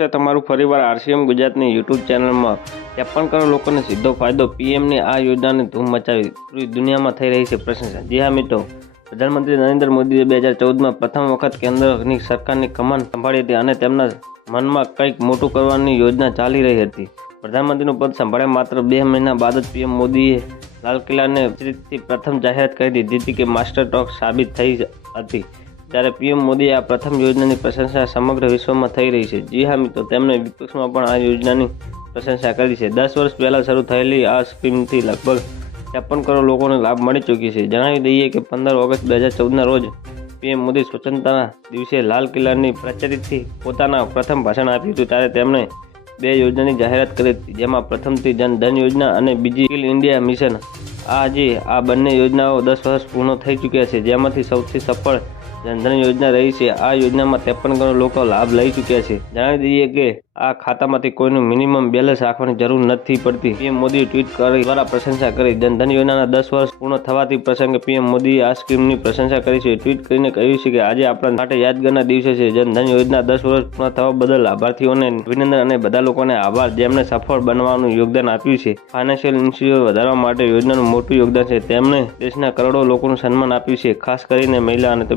છે તમારું ફરીવાર આરસીએમ ગુજરાતની યુટ્યુબ ચેનલમાં. ત્રેપન કરોડ લોકોને સીધો ફાયદો પીએમની આ યોજનાને ધૂમ મચાવી. પૂરી દુનિયામાં થઈ રહી છે પ્રશંસા જી હા, મિત્રો. પ્રધાનમંત્રી નરેન્દ્ર મોદીએ બે હજાર ચૌદમાં પ્રથમ વખત કેન્દ્રની સરકારની કમાન સંભાળી હતી અને તેમના મનમાં કંઈક મોટું કરવાની યોજના ચાલી રહી હતી. પ્રધાનમંત્રીનું પદ સંભાળ્યા માત્ર બે મહિના બાદ જ પીએમ મોદીએ લાલ કિલ્લાને પ્રથમ જાહેરાત કરી દીધી હતી કે માસ્ટર ટોક સાબિત થઈ હતી. ત્યારે પીએમ મોદી આ પ્રથમ યોજનાની પ્રશંસા સમગ્ર વિશ્વમાં થઈ રહી છે. જી હા મિત્રો, તેમણે વિપક્ષમાં પણ આ યોજનાની પ્રશંસા કરી છે. દસ વર્ષ પહેલાં શરૂ થયેલી આ સ્કીમથી લગભગ ત્રેપન કરોડ લોકોને લાભ મળી ચૂકી છે. જણાવી દઈએ કે પંદર ઓગસ્ટ બે હજાર ચૌદના રોજ પીએમ મોદી સ્વતંત્રતાના દિવસે લાલ કિલ્લાની પ્રચલિતથી પોતાના પ્રથમ ભાષણ આપ્યું હતું. ત્યારે તેમણે બે યોજનાની જાહેરાત કરી હતી, જેમાં પ્રથમથી જન ધન યોજના અને બીજી સ્કિલ ઇન્ડિયા મિશન. આજે આ બંને યોજનાઓ દસ વર્ષ પૂર્ણ થઈ ચૂક્યા છે, જેમાંથી સૌથી સફળ જનધન યોજના રહી છે. આ યોજનામાં ત્રેપન કરોડ લોકો લાભ લઈ ચૂક્યા છે. જણાવી દઈએ કે આ ખાતામાંથી કોઈનું મિનિમમ બેલેન્સ રાખવાની જરૂર નથી પડતી. પીએમ મોદીએ ટ્વીટ કરી દ્વારા પ્રશંસા કરી. જનધન યોજનાના દસ વર્ષ પૂર્ણ થવાથી પ્રસંગે પીએમ મોદીએ આ સ્કીમની પ્રશંસા કરી છે. ટ્વીટ કરીને કહ્યું છે કે આજે આપણા માટે યાદગારના દિવસે છે. જનધન યોજના દસ વર્ષ પૂર્ણ થવા બદલ લાભાર્થીઓને અભિનંદન અને બધા લોકોને આભાર. જેમણે સફળ બનવાનું યોગદાન આપ્યું છે. ફાઇનાન્શિયલ ઇન્સ્ટિટ્યૂટ વધારવા માટે યોજનાનું મોટું યોગદાન છે. તેમણે દેશના કરોડો લોકોનું સન્માન આપ્યું છે. ખાસ કરીને મહિલા અને તો